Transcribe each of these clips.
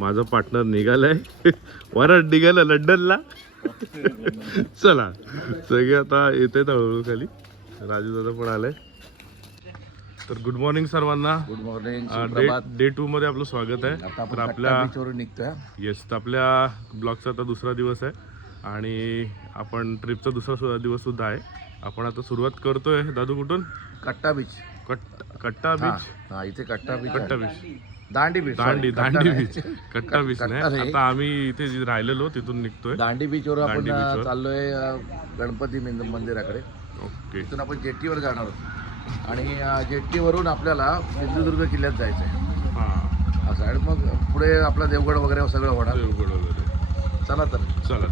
माझा पार्टनर निघालाय वरात निघाला लंडनला. चला सगळे आता येते हळूहळू खाली. राजू दादा पण आलाय. तर गुड मॉर्निंग सर्वांना. Good morning. डे 2 मध्ये आपलं स्वागत आहे. तर आपल्या निघतोय. येस, तर आपल्या ब्लॉगचा आता दुसरा दिवस आहे आणि आपण ट्रिपचा दुसरा दिवस सुद्धा आहे. आपण आता सुरुवात करतोय. दादू कुठून? कट्टा बीच. कट्टा बीच. हा इथे कट्टा बीच. दांडी बीच. कट्टा बीच नाही. आता आम्ही इथे राहिलेलो तिथून निघतोय. दांडी बीच वर आपण चाललोय गणपती मंदिराकडे. ओके. तिथून आपण जेट्टीवर जाणार आहोत आणि जेट्टीवरून आपल्याला सिंधुदुर्ग किल्ल्यात जायचं आहे. असं आणि मग पुढे आपला देवगड वगैरे सगळं होणार. देवगड वगैरे. चला तर चला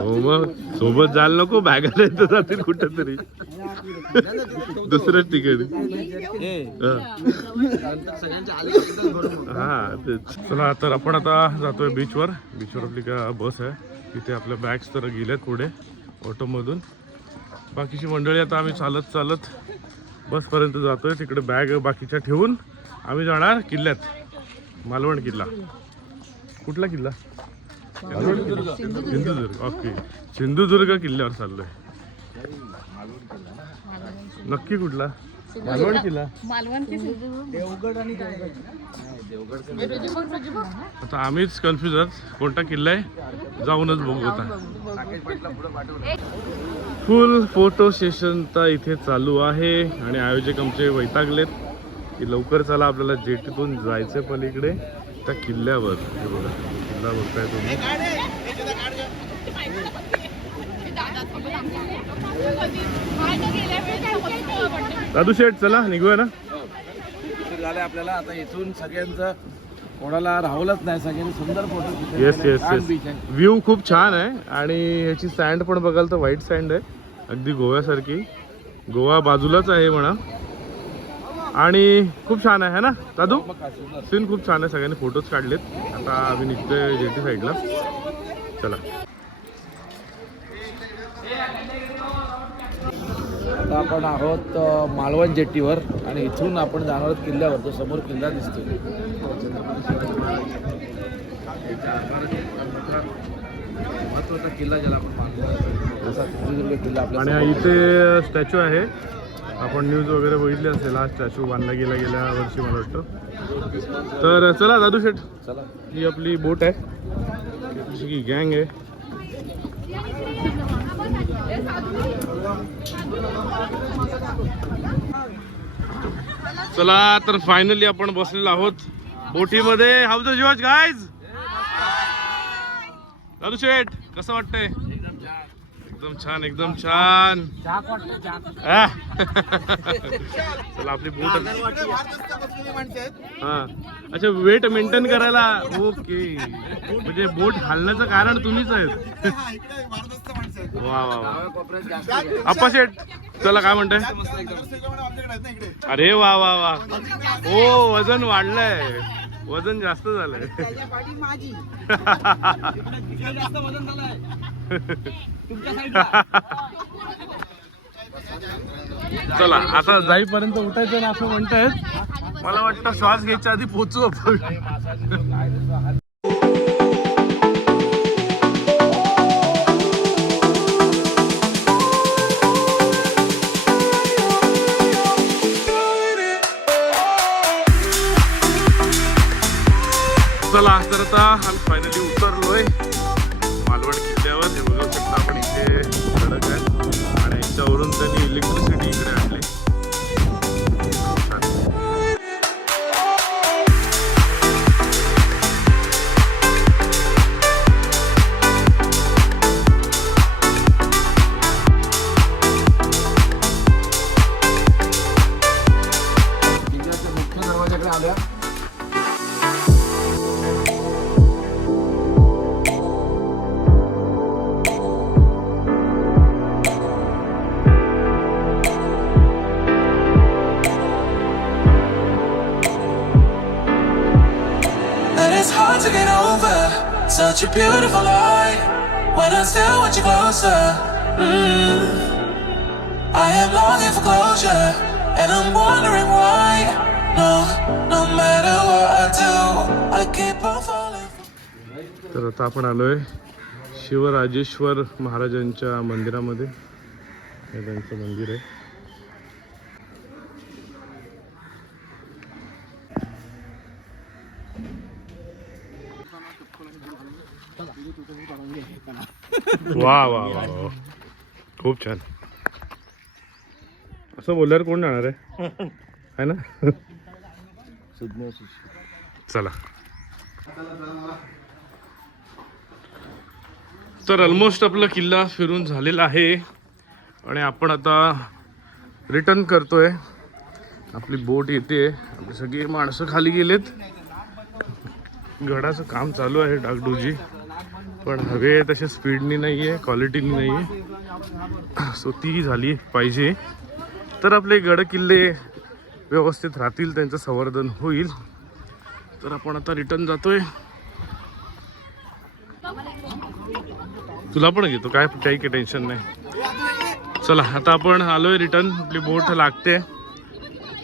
हो मग सोबत जायला नको. बॅगा येत जातील कुठं तरी दुसऱ्याच ठिकाणी. हा तेच. चला तर आपण आता जातोय बीचवर. आपली का बस आहे. तिथे आपल्या बॅग्स तर गेल्यात पुढे ऑटोमधून. बाकीची मंडळी आता आम्ही चालत बसपर्यंत जातोय. तिकडे बॅग बाकीच्या ठेवून आम्ही जाणार किल्ल्यात. मालवण किल्ला. कुठला किल्ला? सिंधुदुर्ग. ओके, सिंधुदुर्ग किल्ल्यावर चाललोय. नक्की कुठला? मालवण किल्ला. आता आम्हीच कन्फ्युज आहोत कोणता किल्ला आहे. जाऊनच बघू आता. फुल फोटो सेशन तर इथे चालू आहे आणि आयोजक आमचे वैतागलेत की लवकर चला आपल्याला जेटीतून जायचंय पलीकडे त्या किल्ल्यावर. हे बघा किल्ला बघताय तुम्ही. दादू शेठ चला निघूया ना. झालं आपल्याला आता इथून सगळ्यांचं कोणाला राहूलच नाही. सगळ्यांनी सुंदर फोटो. येस. व्ह्यू खूप छान आहे आणि ह्याची सँड पण बघाल तर व्हाईट सँड आहे अगदी गोव्यासारखी. गोवा बाजूलाच आहे म्हणा आणि खूप छान आहे ना दादू. सीन खूप छान आहे. सगळ्यांनी फोटोज काढलेत. आता आम्ही निघतोय जेटी साईडला. चला आता आपण आहोत मालवण जेट्टीवर आणि इथून आपण जाणार आहोत किल्ल्यावर. तो समोर किल्ला दिसतोय. महत्वाचा किल्ला ज्याला आपण मानतो असा सिंधुदुर्ग किल्ला आपला. आणि इथे स्टॅच्यू आहे. आपण न्यूज वगैरे बघितली असेल. हा स्टॅच्यू बांधला गेल्या वर्षी मला वाटतं. तर चला दादू शेठ. चला ही आपली बोट आहे. ही गँग आहे. चला तर फायनली आपण बसलेलो आहोत बोटीमध्ये. How the George guys. दादू शेठ कसं वाटतंय? एकदम छान. चला आपली बोट. हा अच्छा, वेट मेंटेन करायला. ओके, म्हणजे बोट हलण्याचं कारण तुम्हीच आहेत. वा अप्पा शेठ चला काय म्हणताय? अरे वा हो वजन वाढलंय. वजन जास्त झालंय. चला आता जाईपर्यंत उठायचं ना असं म्हणतायत. मला वाटतं श्वास घ्यायच्या आधी पोहोचू आपण. चला तर आता आम्ही फायनली उतरलोय मालवण किल्ल्यावर. हे बघू शकता आपण इथे सडक आहे आणि याच्यावरून त्यांनी इलेक्ट्रिसिटी इकडे आणली. मुख्य दरवाजाकडे आल्या. To get over such a beautiful lie when I still want you closer. I am longing for closure and I'm wondering why No, no matter what I do, I keep on falling. तर आता आपण आलोय शिवराजेश्वर महाराजांच्या मंदिरामध्ये. हे त्यांचं मंदिर आहे. वा वा वा वा, खूप छान. असं बोलल्यावर कोण जाणार आहे ना. चला तर ऑलमोस्ट आपला किल्ला फिरून झालेला आहे आणि आपण आता रिटर्न करतोय. आपली बोट येते. आपली सगळी माणसं खाली गेलेत. गडाचं काम चालू आहे डागडुजी, पण हवे तशा स्पीडनी नाही आहे, क्वालिटीनी नाही आहे. सो ती झाली पाहिजे तर आपले गड किल्ले व्यवस्थित राहतील, त्यांचं संवर्धन होईल. तर आपण आता रिटर्न जातोय. तुला पण घेतो काय, काही टेन्शन नाही. चला आता आपण आलोय रिटर्न. आपली बोट लागते.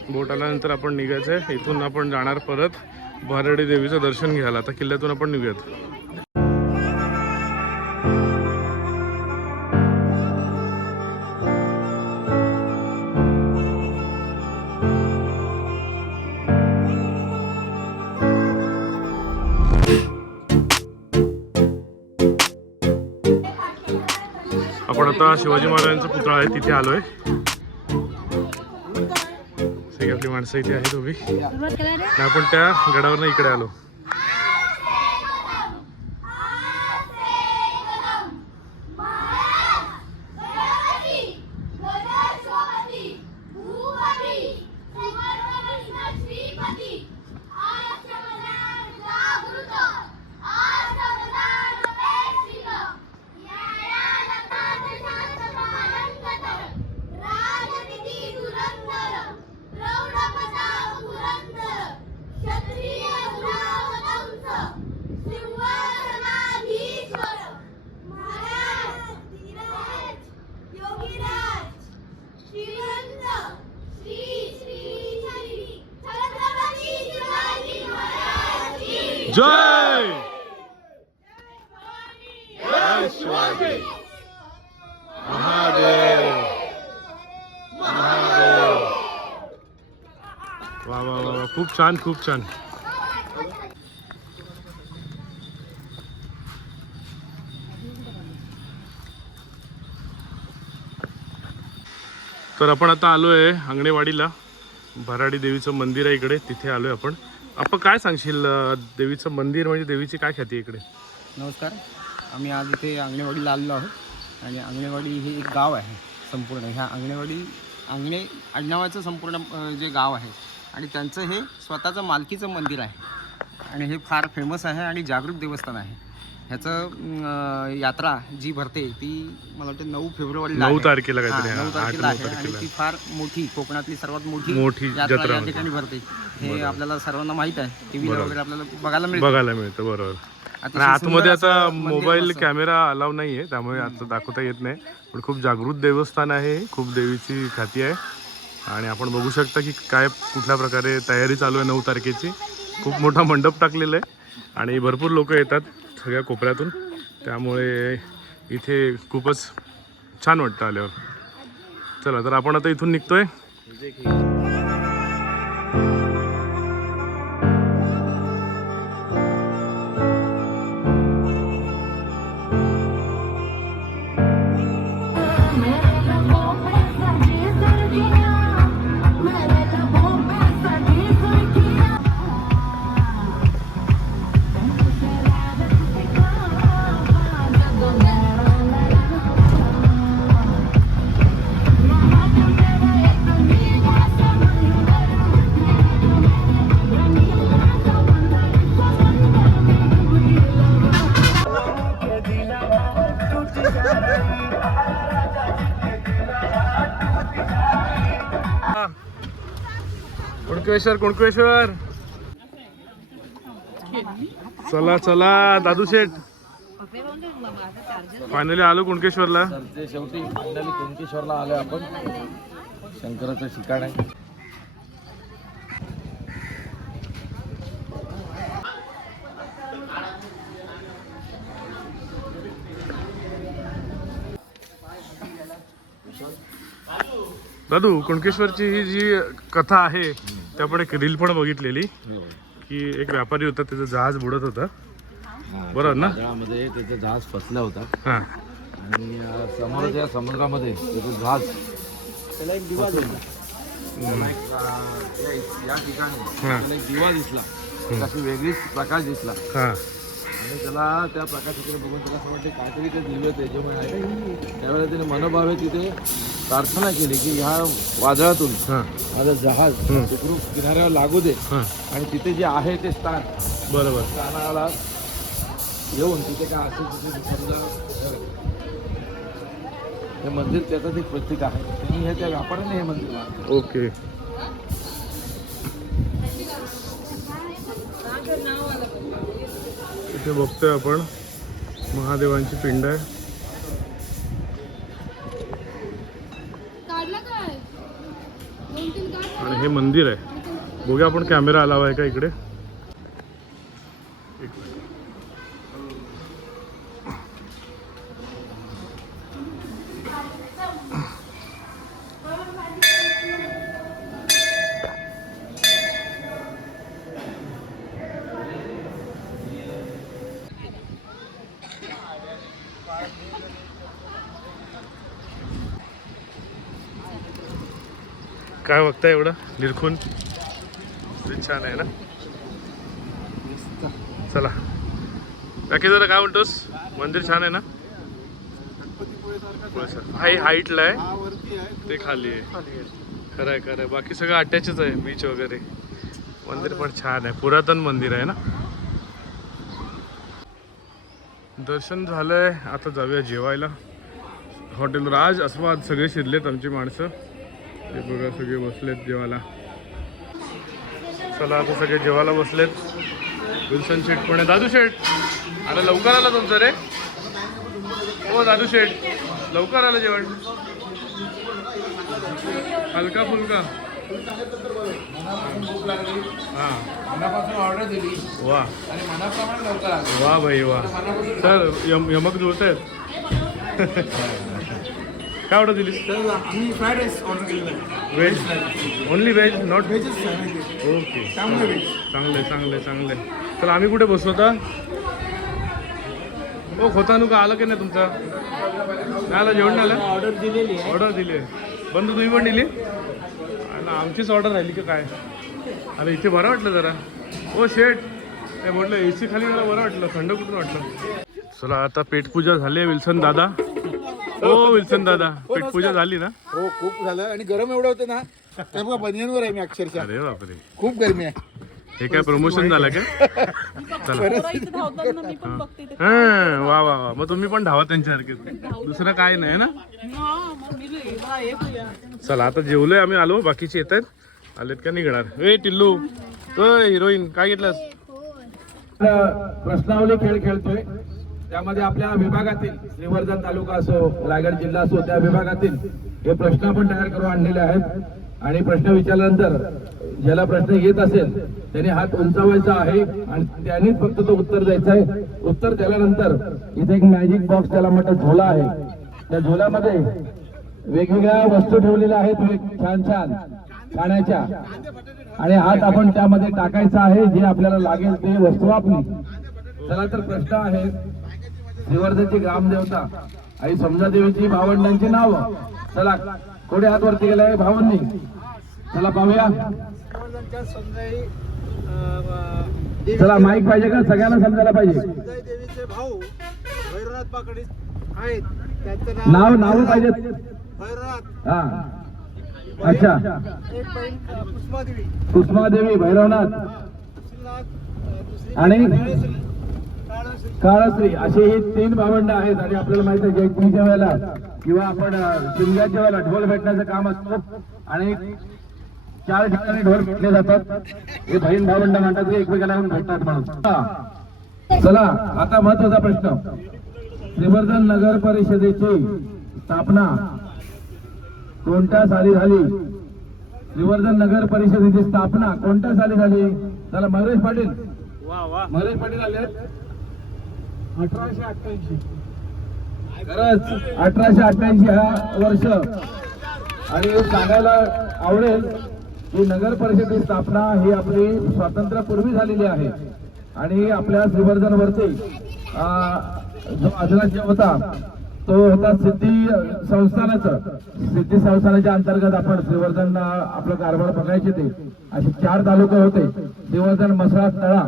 बोट आल्यानंतर आपण निघायचं आहे. इथून आपण जाणार परत भराडी देवीचं दर्शन घ्यायला. आता किल्ल्यातून आपण निघूयात. आपण आता शिवाजी महाराजांचा पुतळा आहे तिथे आलोय. सगळी आपली माणसं इथे आहेत उभी. आपण त्या गडावरनं इकडे आलो. जय जय शिवाजी महादेव महादेव. वा वा वा, खूप छान खूप छान. तर आपण आता आलोय अंगणेवाडीला. भराडी देवीचं मंदिर आहे इकडे, तिथे आलोय आपण. आपण काय सांगशील देवीचं मंदिर म्हणजे देवीची काय ख्याती इकडे? नमस्कार. आम्ही आज इथे अंगणेवाडीला आलेलो आहोत आणि अंगणेवाडी हे एक गाव आहे संपूर्ण. ह्या अंगणे आडनावाचं संपूर्ण जे गाव आहे आणि त्यांचं हे स्वतःचं मालकीचं मंदिर आहे आणि हे फार फेमस आहे आणि जागृत देवस्थान आहे. ह्याचं यात्रा जी भरते ती मला वाटतं 9 फेब्रुवारीला 9 तारखेला काहीतरी 9 तारखेला आहे आणि ती फार मोठी, कोकणातली सर्वात मोठी यात्रा या ठिकाणी भरते. हे आपल्याला सर्वांना माहित आहे. टीव्हीला वगैरे आपल्याला बघायला मिळतं. बरोबर. आणि आतमध्ये आता मोबाईल कॅमेरा अलाव नाही आहे, त्यामुळे आता दाखवता येत नाही. पण खूप जागृत देवस्थान आहे, खूप देवीची ख्याती आहे. आणि आपण बघू शकता की काय कुठल्या प्रकारे तयारी चालू आहे 9 तारखेची. खूप मोठा मंडप टाकलेला आहे आणि भरपूर लोक येतात सगळ्या कोपऱ्यातून, त्यामुळे इथे खूपच छान वाटतं आल्यावर. चला तर आपण आता इथून निघतोय. कुणकेश्वर. चला चला दादू शेठ, फायनली आलो कुणकेश्वरला. शेवटी फायनली कुणकेश्वरला आलो आपण. शंकराचं ठिकाण आहे. दादू कुणकेश्वरची ही जी कथा आहे ते आपण एक रील पण बघितलेली की एक व्यापारी होता, त्याचं जहाज बुडत होतं, बरोबर ना? मध्ये त्याचं जहाज फसलं होता हां आणि समोरच्या समुद्रामध्ये त्याचं जहाज त्याला एक दिवा दिसला. या ठिकाणी त्याला एक दिवा दिसला, अशी वेगळीच प्रकाश दिसला हां आणि त्याला त्या प्रकाशाकडे बघून त्याला असं वाटते काहीतरी ते दिव्य तेजोमय आहे. त्यावेळेला त्याने मनोभावे तिथे प्रार्थना केली की ह्या वादळातून हां माझं जहाज तिकडून किनाऱ्यावर लागू दे हां आणि तिथे जे आहे ते स्थान बरोबर. स्थानाला येऊन तिथे काय असेल तिथे समजा हे मंदिर त्याचं एक प्रतीक आहे. त्यांनी हे त्या व्यापाऱ्याने हे मंदिर बांधलं. ओके. इथे बघतोय आपण महादेवांची पिंड आहे. आणि हे मंदिर आहे. बघूया आपण कॅमेरा आलावा आहे का इकडे. काय बघताय एवढं निरखून? छान आहे ना. चला बाकी जरा काय म्हणतोस? मंदिर छान आहे ना? हाई हाईटला आहे ते खाली आहे. खरं आहे खरं आहे. बाकी सगळं अटॅचच आहे, बीच वगैरे. मंदिर पण छान आहे, पुरातन मंदिर आहे ना. दर्शन झालंय, आता जाऊया जेवायला. हॉटेल राज अस्वाद सगळे शिरलेत आमची माणसं. हे बघा सगळे बसलेत जेवायला. चला आता सगळे जेवायला बसलेत. विल्सन शेठ पण आहे. दादू शेठ अरे लवकर आला तुमचं रे. हो दादू शेठ लवकर आलं जेवण. हलका फुलका. हां मनापासून ऑर्डर दिली वा आणि मनाप्रमाणे लवकर आलं. वा भाई वा. सर यमक जुळत आहेत. काय ऑर्डर दिलीस? आम्ही फ्राईड राईस ऑर्डर केलेला आहे. Veg only veg not veg. Okay चांगले चांगले चांगले. चला आम्ही कुठे बसलो आता? हो खोतानू का आलं की नाही तुमचा? नाही आलं जेवण नाही आलं? ऑर्डर दिलेली आहे. ऑर्डर दिली आहे. बंधू तुम्ही पण दिली? आणि आमचीच ऑर्डर राहिली की काय? अरे इथे बरं वाटलं जरा. हो शेठ ते म्हटलं ए सी खाली जरा बरं वाटलं, थंड कुठून वाटलं. चला आता पेटपूजा झाली आहे विल्सन दादा. हो विल्सन दादा पेटपूजा झाली ना? हो खूप झालं आणि गरम एवढं होतं ना त्यामुळे बनियनवर आहे मी अक्षरशः. अरे बापरे खूप गरमी आहे. हे काय प्रमोशन झालं का? चला हां वा वा वा. मग तुम्ही पण धावा त्यांच्यासारखे, दुसरं काय नाही ना. चला आता जेवलोय आम्ही, आलो. बाकीचे येत आहेत, आलेत का निघणार. ए टिल्लू तो हिरोईन काय घेतलास? प्रश्नावली खेळ खेळतोय. त्यामध्ये आपल्या विभागातील श्रीवर्धन तालुका असो रायगड जिल्हा असो त्या विभागातील हे प्रश्न आपण तयार करून आणलेले आहेत. आणि प्रश्न विचारल्यानंतर ज्याला प्रश्न येत असेल त्याने हात उंचावायचा आहे आणि त्यानेच फक्त तो उत्तर द्यायचं आहे. उत्तर दिल्यानंतर इथे एक मॅजिक बॉक्स त्याला म्हणतात झोला आहे. त्या झोल्यामध्ये वेगवेगळ्या वस्तू ठेवलेल्या आहेत छान छान खाण्याच्या, आणि हात आपण त्यामध्ये टाकायचा आहे. जे आपल्याला लागेल ते वस्तू आपली. चला तर प्रश्न आहे, श्रीवर्धनची ग्रामदेवता आई समजादेवीची भावंडांची नाव. चला कोणी हात वरती गेलाय भावांनी? चला पाहूया. चला माईक पाहिजे का? सगळ्यांना समजायला पाहिजे. देवीचे भाऊ भैरवनाथ पाकडी आहेत, त्यांचं नाव नाव पाहिजे. भैरवनाथ. हा अच्छा. एक बहीण कुसुमादेवी, कुसुमादेवी भैरवनाथ दुसरी आणि काळश्री. काळश्री असे हे 3 भावंड आहेत. आणि आपल्याला माहिती आहे जयंतीच्या वेळेला किंवा आपण शिमग्याच्या वेळेला ढोल भेटण्याचं काम असतं आणि 4 ठिकाणी ढोल भेटले जातात. हे बहीण भावंड म्हणतात की एकमेकाला येऊन भेटतात म्हणून. चला आता महत्वाचा प्रश्न, श्रीवर्धन नगर परिषदेची स्थापना कोणत्या साली झाली? श्रीवर्धन नगर परिषदेची स्थापना कोणत्या साली झाली? चला महेश पाटील. महेश पाटील आले. 1888. खरंच 1888 हा वर्ष आणि सांगायला आवडेल की नगर परिषदेची स्थापना ही आपली स्वातंत्र्यापूर्वी झालेली आहे आणि आपल्या श्रीवर्धनवरती जो आदिवासी होता तो होता सिद्धी संस्थानाच्या अंतर्गत आपण श्रीवर्धन आपलं कारभार बघायचे ते असे 4 तालुके होते. श्रीवर्धन, मसळा, तळा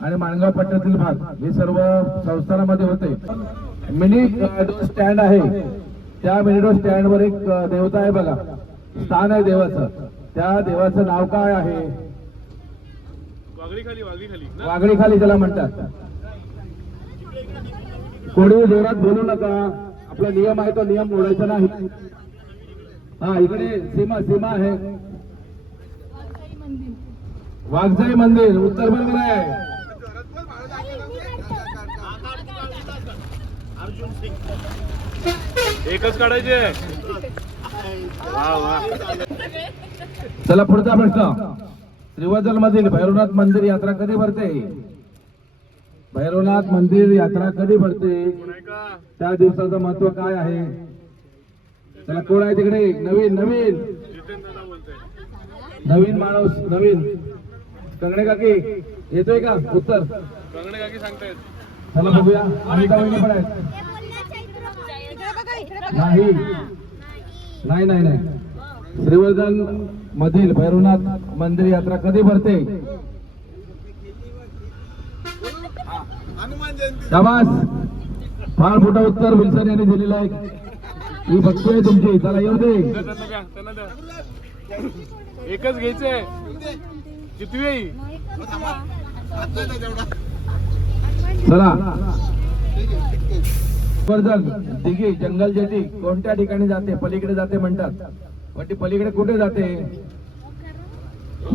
आणि माणगाव पट्ट्यातील भाग हे सर्व संस्थानामध्ये होते. मिनी स्टँड आहे, त्या मिनी स्टँडवर एक देवता आहे बघा, स्थान आहे देवाचं. त्या देवाचं नाव काय आहे? वाघळी खाली त्याला म्हणतात. कोणी जोरात बोलू नका, आपला नियम आहे तो नियम मोडायचा नाही. हा, इकडे सीमा आहे. वाघजाई मंदिर उत्तर बरोबर आहे. एकच काढायचे. चला पुढचा प्रश्न. श्रीवर्धन मधील भैरवनाथ मंदिर यात्रा कधी भरते? भैरवनाथ मंदिर यात्रा कधी भरते? त्या दिवसाचं महत्व काय आहे? चला, कोण आहे तिकडे? नवीन माणूस, नवीन कंगणे काकी येतोय का उत्तर? कंगणे काकी सांगतायत. चला बघूया. अनिता वहिनी पण आहेत. नाही. श्रीवर्धन मधील भैरवनाथ मंदिर यात्रा कधी भरते? शाबास, फार मोठं उत्तर विल्सन यांनी दिलेलं आहे. मी बघतोय तुमची. चला येऊ दे. एकच घ्यायचंय. किती वेळी? चला. दिघी जंगल जेटी कोणत्या ठिकाणी जाते? पलीकडे जाते म्हणतात, पण ती पलीकडे कुठे जाते?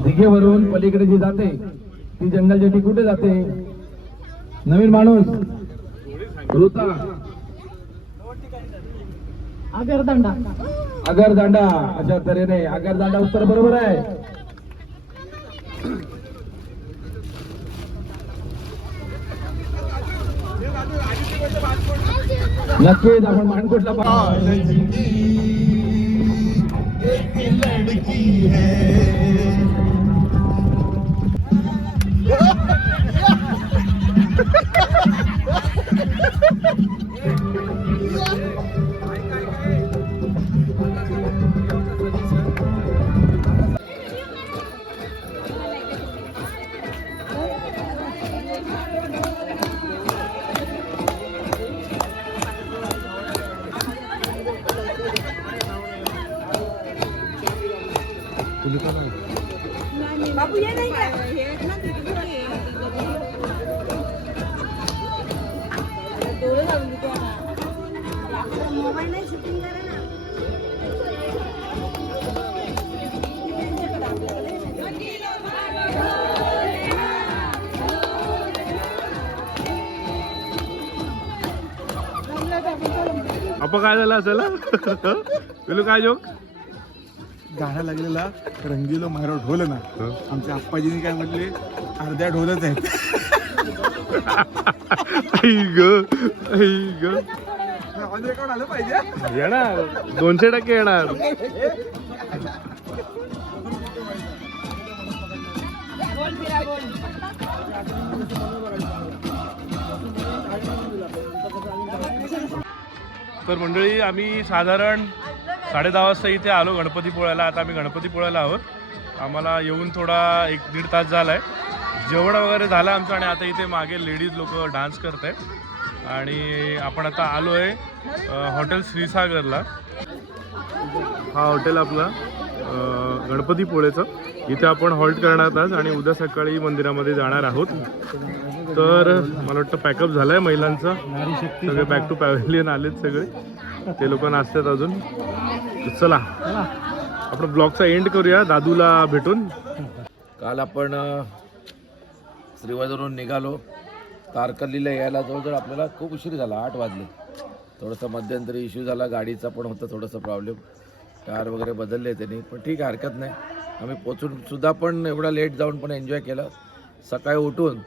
दिघेवरून पलीकडे जी जाते ती जंगल जेटी कुठे जाते? नवीन माणूस ऋता. आगरदांडा. अशा तऱ्हेने आगरदांडा उत्तर बरोबर आहे. नक्कीच आपण मानकोटला बाबू ये नाही का? मोबाईल नाही शूटिंग करा ना. आपण काय झालं असेल? तुला काय जोक? गाणं लागलेला रंगीलो मारो ढोल ना. आमच्या आप्पाजीने काय म्हटले, अर्ध्या ढोलच आहेत. ऑन रेकॉर्ड आलं पाहिजे. येणार 200% येणार. तर मंडळी, आम्ही साधारण 10:30 वाजता इथे आलो गणपतीपुळ्याला. आता आम्ही गणपतीपुळ्याला आहोत. आम्हाला येऊन थोडा 1-1.5 तास झाला आहे. जेवण वगैरे झालं आमचं आणि आता इथे मागे लेडीज लोक डान्स करत आहेत. आणि आपण आता आलो आहे हॉटेल श्रीसागरला. हा हॉटेल आपला गणपतीपुळेचं. इथे आपण हॉल्ट करणार आहोत आणि उद्या सकाळी मंदिरामध्ये जाणार आहोत. तर मला वाटतं पॅकअप झालं आहे महिलांचं. सगळे बॅक टू पॅव्हेलियन आलेत सगळे. ते लोक नाचतात अजून. चला आपण ब्लॉगचा एंड करूया दादूला भेटून. काल आपण श्रीवर्धनवरून निघालो. तारकर्लीला यायला जवळजवळ आपल्याला खूप उशीर झाला, 8 वाजले. थोडंसं मध्यंतरी इश्यू झाला, गाडीचा पण होता थोडंसं प्रॉब्लेम. टायर वगैरे बदलले त्यांनी, पण ठीक आहे, हरकत नाही. आम्ही पोचून सुद्धा पण एवढा लेट जाऊन पण एन्जॉय केलं. सकाळी उठून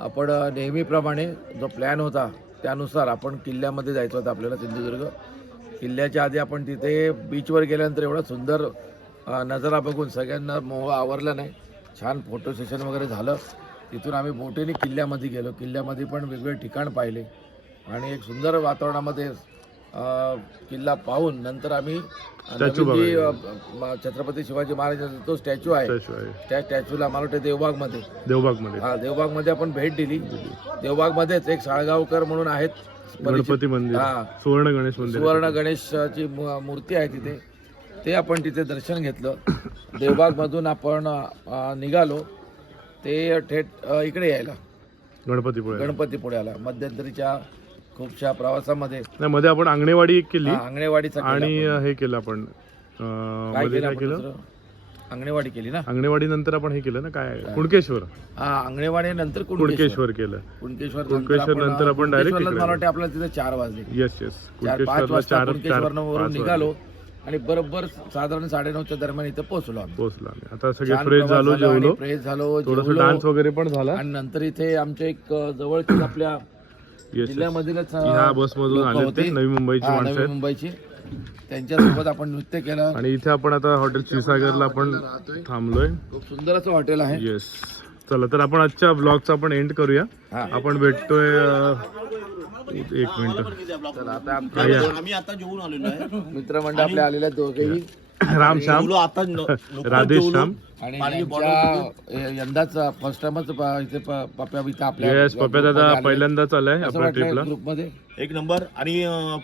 आपण नेहमीप्रमाणे जो प्लॅन होता त्यानुसार आपण किल्ल्यामध्ये जायचं होतं आपल्याला, सिंधुदुर्ग. किल्ल्याच्या आधी आपण तिथे बीचवर गेल्यानंतर एवढा सुंदर नजारा बघून सगळ्यांना मोह आवरला नाही. छान फोटो सेशन वगैरे झालं. तिथून आम्ही बोटीने किल्ल्यामध्ये गेलो. किल्ल्यामध्ये पण वेगवेगळे ठिकाण पाहिले आणि एक सुंदर वातावरणामध्ये किल्ला पाहून नंतर आम्ही नवीन जी छत्रपती शिवाजी महाराजांचा जो स्टॅच्यू आहे त्या स्टॅच्यूला मला वाटतं देवबागमध्ये आपण भेट दिली. देवबागमध्येच एक साळगावकर म्हणून आहेत गणपती मंदिर, सुवर्ण गणेशची मूर्ती आहे तिथे. ते आपण तिथे दर्शन घेतलं. देवबागमधून आपण निघालो ते थेट इकडे यायला गणपतीपुळ्याला. मध्यंतरीच्या खूपशा प्रवासामध्ये मध्ये आपण आंगणेवाडी एक केली आंगणेवाडीचा आणि हे केलं आपण काय केलं आंगणेवाडी केली ना. आंगणेवाडी नंतर आपण हे केलं ना काय कुणकेश्वर. आंगणेवाडी नंतर कुणकेश्वर केलं. कुणकेश्वर नंतर आपण डायरेक्ट मला वाटतं आपल्याला तिथे 4 वाजले. येस 5 वाजता कुणकेश्वरवरून निघालो आणि बरोबर साधारण 9:30च्या दरम्यान इथे पोहोचलो आम्ही. आता सगळे फ्रेश झालो, जेवलो, फ्रेश झालो, थोडंसं डान्स वगैरे पण झाला आणि नंतर इथे आमच्या एक जवळचीच आपल्या जिल्ह्यामधीलच ह्या बस मधून आले ते नवी मुंबईची माणसं आहेत. मुंबईची. त्यांच्यासोबत आपण नृत्य केलं आणि इथे आपण आता हॉटेल क्षीरसागरला आपण थांबलोय. खूप सुंदर असं हॉटेल आहे. येस चला तर आपण आजच्या ब्लॉगचा आपण एंड करूया. आपण भेटतोय 1 मिनिट. चला आता आम्ही आता जेवून आलेलो आहे. मित्रमंडळ आपले आलेले आहेत दोघेही. राम श्याम राधेश श्याम आणि यंदाच फर्स्ट टाइमच इथे पप्या इथे आपल्या येस पप्या दादा पहिल्यांदाच आलाय आपल्या ट्रिपला. ग्रुपमध्ये एक नंबर. आणि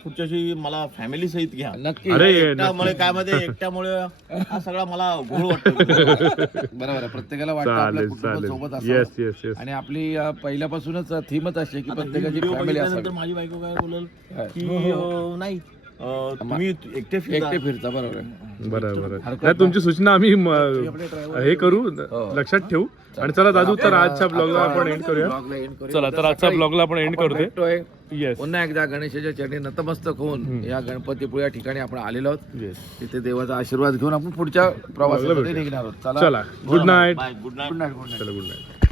पुढच्याशी मला फॅमिली सहित घ्या. नक्की. अरे एकट्यामुळे काय मध्ये एकट्यामुळे हा सगळा मला घोळ वाटतो. बरोबर आहे. प्रत्येकाला वाटतं आपल्या कुटुंबासोबत येस असावं. येस येस आणि आपली पहिल्यापासूनच थीमच अशी आहे की प्रत्येकाची फॅमिली असावी. माझी बायको काय बोलल की नाही तुम्ही एकटे फिरता. बरोबर आहे. बरं नाही तुमची सूचना आम्ही हे करू लक्षात ठेवू. आणि चला दादू तर आजच्या ब्लॉगला आपण एंड करूया. चला तर आजच्या ब्लॉगला आपण एंड करतोय. येस पुन्हा एकदा गणेशाच्या चरणी नतमस्तक होऊन या गणपतीपुळे या ठिकाणी आपण आलेलो आहोत. तिथे देवाचा आशीर्वाद घेऊन आपण पुढच्या प्रवासामध्ये निघणार आहोत. चला गुड नाईट. Good night. चला गुड नाईट.